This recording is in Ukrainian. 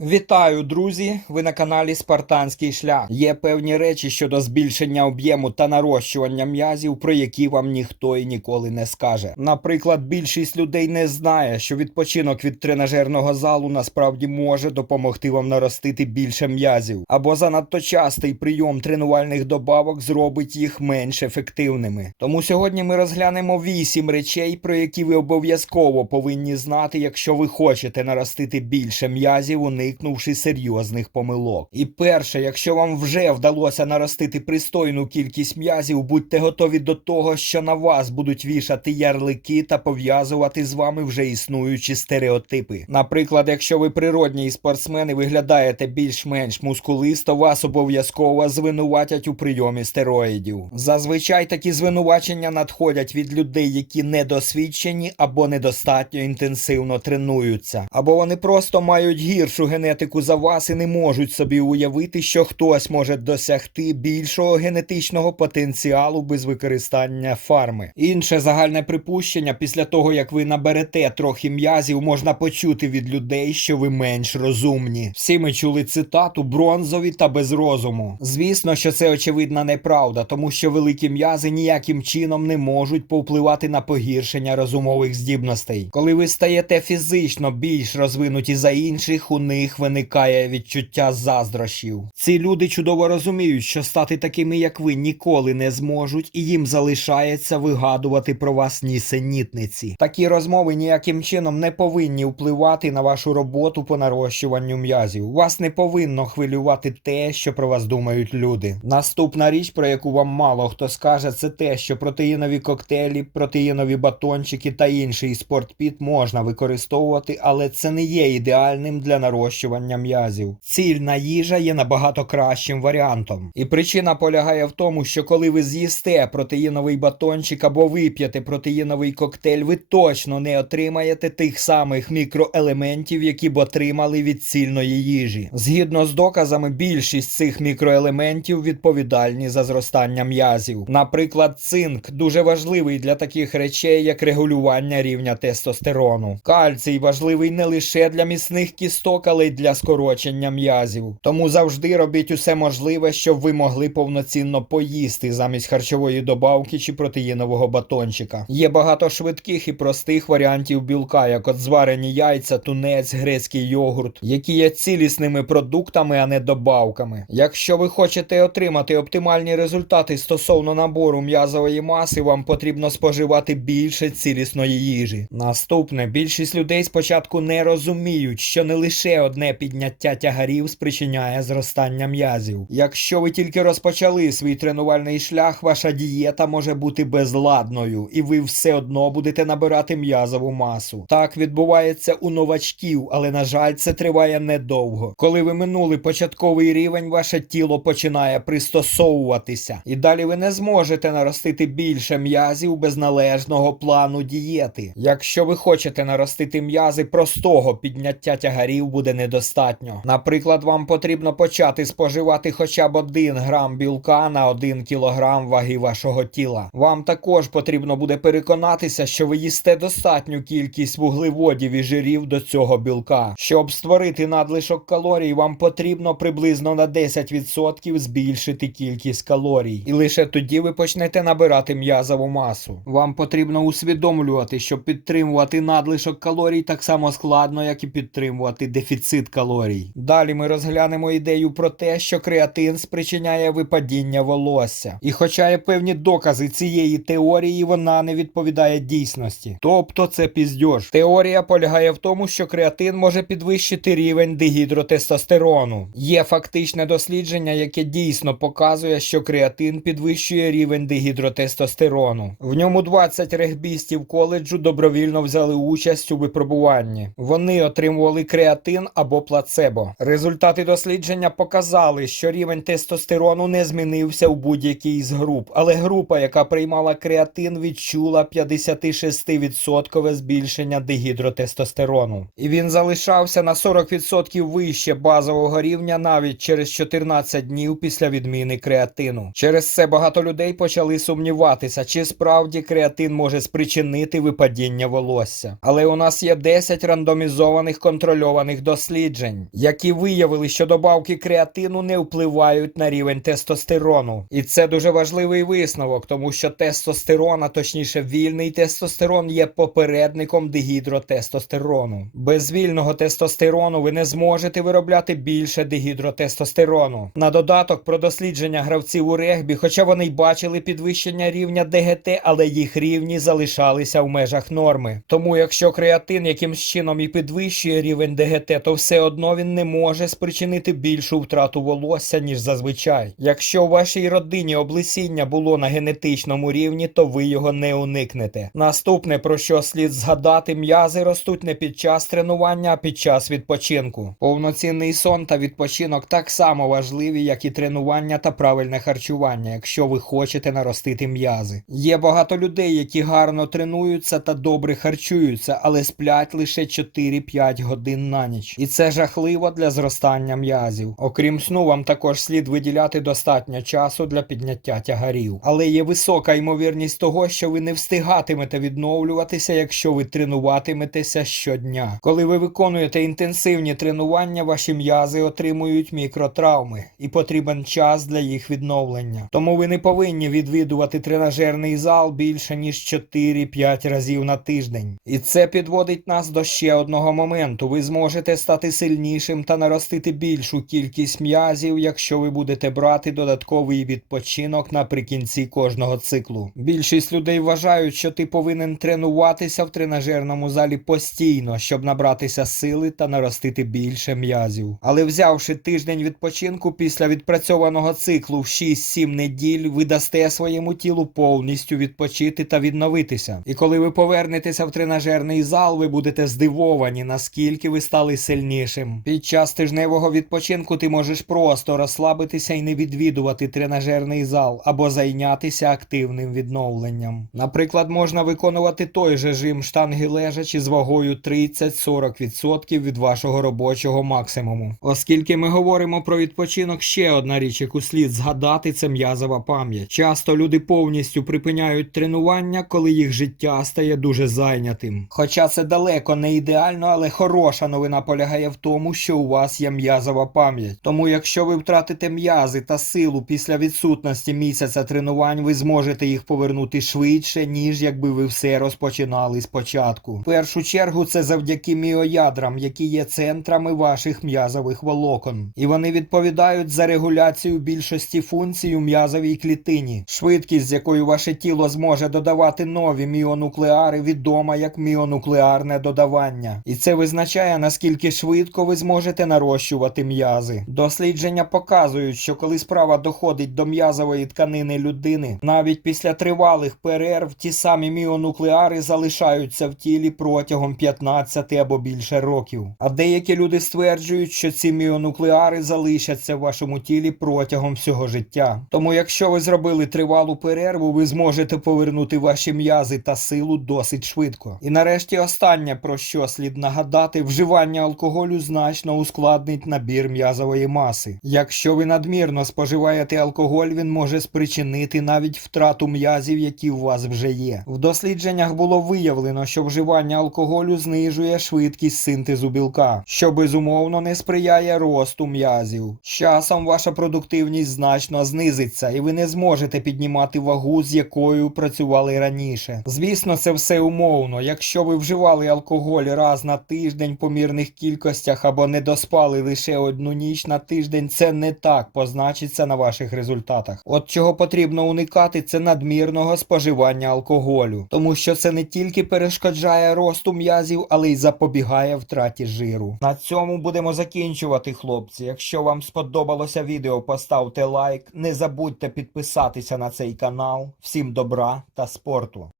Вітаю, друзі! Ви на каналі Спартанський шлях. Є певні речі щодо збільшення об'єму та нарощування м'язів, про які вам ніхто і ніколи не скаже. Наприклад, більшість людей не знає, що відпочинок від тренажерного залу насправді може допомогти вам наростити більше м'язів, або занадто частий прийом тренувальних добавок зробить їх менш ефективними. Тому сьогодні ми розглянемо 8 речей, про які ви обов'язково повинні знати, якщо ви хочете наростити більше м'язів, уникнувши серйозних помилок. І перше, якщо вам вже вдалося наростити пристойну кількість м'язів, будьте готові до того, що на вас будуть вішати ярлики та пов'язувати з вами вже існуючі стереотипи. Наприклад, якщо ви природній спортсмен і виглядаєте більш-менш мускулисто, вас обов'язково звинуватять у прийомі стероїдів. Зазвичай такі звинувачення надходять від людей, які недосвідчені або недостатньо інтенсивно тренуються, або вони просто мають гіршу генетику за вас і не можуть собі уявити, що хтось може досягти більшого генетичного потенціалу без використання фарми. Інше загальне припущення після того, як ви наберете трохи м'язів, можна почути від людей, що ви менш розумні. Всі ми чули цитату бронзові та без розуму. Звісно, що це очевидна неправда, тому що великі м'язи ніяким чином не можуть повпливати на погіршення розумових здібностей. Коли ви стаєте фізично більш розвинуті за інших, у них виникає відчуття заздрощів. Ці люди чудово розуміють, що стати такими, як ви, ніколи не зможуть, і їм залишається вигадувати про вас нісенітниці. Такі розмови ніяким чином не повинні впливати на вашу роботу по нарощуванню м'язів. Вас не повинно хвилювати те, що про вас думають люди. Наступна річ, про яку вам мало хто скаже, це те, що протеїнові коктейлі, протеїнові батончики та інший спортпіт можна використовувати, але це не є ідеальним для нарощування м'язів. Цільна їжа є набагато кращим варіантом. І причина полягає в тому, що коли ви з'їсте протеїновий батончик або вип'єте протеїновий коктейль, ви точно не отримаєте тих самих мікроелементів, які б отримали від цільної їжі. Згідно з доказами, більшість цих мікроелементів відповідальні за зростання м'язів. Наприклад, цинк дуже важливий для таких речей, як регулювання рівня тестостерону. Кальцій важливий не лише для міцних кісток, але й для скорочення м'язів. Тому завжди робіть усе можливе, щоб ви могли повноцінно поїсти замість харчової добавки чи протеїнового батончика. Є багато швидких і простих варіантів білка, як от зварені яйця, тунець, грецький йогурт, які є цілісними продуктами, а не добавками. Якщо ви хочете отримати оптимальні результати стосовно набору м'язової маси, вам потрібно споживати більше цілісної їжі. Наступне, більшість людей спочатку не розуміють, що не лише одне підняття тягарів спричиняє зростання м'язів. Якщо ви тільки розпочали свій тренувальний шлях, ваша дієта може бути безладною, і ви все одно будете набирати м'язову масу. Так відбувається у новачків, але на жаль, це триває недовго. Коли ви минули початковий рівень, ваше тіло починає пристосовуватися, і далі ви не зможете наростити більше м'язів без належного плану дієти. Якщо ви хочете наростити м'язи, простого підняття тягарів буде недостатньо. Наприклад, вам потрібно почати споживати хоча б 1 грам білка на 1 кілограм ваги вашого тіла. Вам також потрібно буде переконатися, що ви їсте достатню кількість вуглеводів і жирів до цього білка. Щоб створити надлишок калорій, вам потрібно приблизно на 10% збільшити кількість калорій. І лише тоді ви почнете набирати м'язову масу. Вам потрібно усвідомлювати, що підтримувати надлишок калорій так само складно, як і підтримувати дефіцит калорій. Далі ми розглянемо ідею про те, що креатин спричиняє випадіння волосся. І хоча є певні докази цієї теорії, вона не відповідає дійсності. Тобто це піздьош. Теорія полягає в тому, що креатин може підвищити рівень дегідротестостерону. Є фактичне дослідження, яке дійсно показує, що креатин підвищує рівень дегідротестостерону. В ньому 20 регбістів коледжу добровільно взяли участь у випробуванні. Вони отримували креатин або плацебо. Результати дослідження показали, що рівень тестостерону не змінився у будь-якій з груп, але група, яка приймала креатин, відчула 56% збільшення дегідротестостерону. І він залишався на 40% вище базового рівня навіть через 14 днів після відміни креатину. Через це багато людей почали сумніватися, чи справді креатин може спричинити випадіння волосся. Але у нас є 10 рандомізованих контрольованих досліджень досліджень, які виявили, що добавки креатину не впливають на рівень тестостерону. І це дуже важливий висновок, тому що тестостерон, а точніше вільний тестостерон, є попередником дегідротестостерону. Без вільного тестостерону ви не зможете виробляти більше дегідротестостерону. На додаток про дослідження гравців у регбі, хоча вони й бачили підвищення рівня ДГТ, але їх рівні залишалися в межах норми. Тому, якщо креатин якимсь чином і підвищує рівень ДГТ, то все одно він не може спричинити більшу втрату волосся, ніж зазвичай. Якщо у вашій родині облесіння було на генетичному рівні, то ви його не уникнете. Наступне, про що слід згадати, м'язи ростуть не під час тренування, а під час відпочинку. Повноцінний сон та відпочинок так само важливі, як і тренування та правильне харчування, якщо ви хочете наростити м'язи. Є багато людей, які гарно тренуються та добре харчуються, але сплять лише 4-5 годин на ніч. І це жахливо для зростання м'язів. Окрім сну, вам також слід виділяти достатньо часу для підняття тягарів. Але є висока ймовірність того, що ви не встигатимете відновлюватися, якщо ви тренуватиметеся щодня. Коли ви виконуєте інтенсивні тренування, ваші м'язи отримують мікротравми, і потрібен час для їх відновлення. Тому ви не повинні відвідувати тренажерний зал більше ніж 4-5 разів на тиждень. І це підводить нас до ще одного моменту. Ви зможете стати сильнішим та наростити більшу кількість м'язів, якщо ви будете брати додатковий відпочинок наприкінці кожного циклу. Більшість людей вважають, що ти повинен тренуватися в тренажерному залі постійно, щоб набратися сили та наростити більше м'язів. Але взявши тиждень відпочинку після відпрацьованого циклу в 6-7 неділь, ви дасте своєму тілу повністю відпочити та відновитися. І коли ви повернетеся в тренажерний зал, ви будете здивовані, наскільки ви стали сильнішим. Під час тижневого відпочинку ти можеш просто розслабитися і не відвідувати тренажерний зал або зайнятися активним відновленням. Наприклад, можна виконувати той же жим штанги лежачи з вагою 30-40% від вашого робочого максимуму. Оскільки ми говоримо про відпочинок, ще одна річ, яку слід згадати, це м'язова пам'ять. Часто люди повністю припиняють тренування, коли їх життя стає дуже зайнятим. Хоча це далеко не ідеально, але хороша новина полягає в тому, що у вас є м'язова пам'ять. Тому, якщо ви втратите м'язи та силу після відсутності місяця тренувань, ви зможете їх повернути швидше, ніж якби ви все розпочинали спочатку. В першу чергу це завдяки міоядрам, які є центрами ваших м'язових волокон, і вони відповідають за регуляцію більшості функцій у м'язовій клітині. Швидкість, з якою ваше тіло зможе додавати нові міонуклеари, відома як міонуклеарне додавання, і це визначає наскільки швидко ви зможете нарощувати м'язи. Дослідження показують, що коли справа доходить до м'язової тканини людини, навіть після тривалих перерв ті самі міонуклеари залишаються в тілі протягом 15 або більше років. А деякі люди стверджують, що ці міонуклеари залишаться в вашому тілі протягом всього життя. Тому, якщо ви зробили тривалу перерву, ви зможете повернути ваші м'язи та силу досить швидко. І нарешті останнє про що слід нагадати, вживання алкоголю значно ускладнить набір м'язової маси. Якщо ви надмірно споживаєте алкоголь, він може спричинити навіть втрату м'язів, які у вас вже є. В дослідженнях було виявлено, що вживання алкоголю знижує швидкість синтезу білка, що безумовно не сприяє росту м'язів. З часом ваша продуктивність значно знизиться, і ви не зможете піднімати вагу, з якою працювали раніше. Звісно, це все умовно. Якщо ви вживали алкоголь раз на тиждень по мірних кількостях або не доспали лише одну ніч на тиждень, це не так позначиться на ваших результатах. От чого потрібно уникати, це надмірного споживання алкоголю, тому що це не тільки перешкоджає росту м'язів, але й запобігає втраті жиру. На цьому будемо закінчувати, хлопці. Якщо вам сподобалося відео, поставте лайк. Не забудьте підписатися на цей канал. Всім добра та спорту.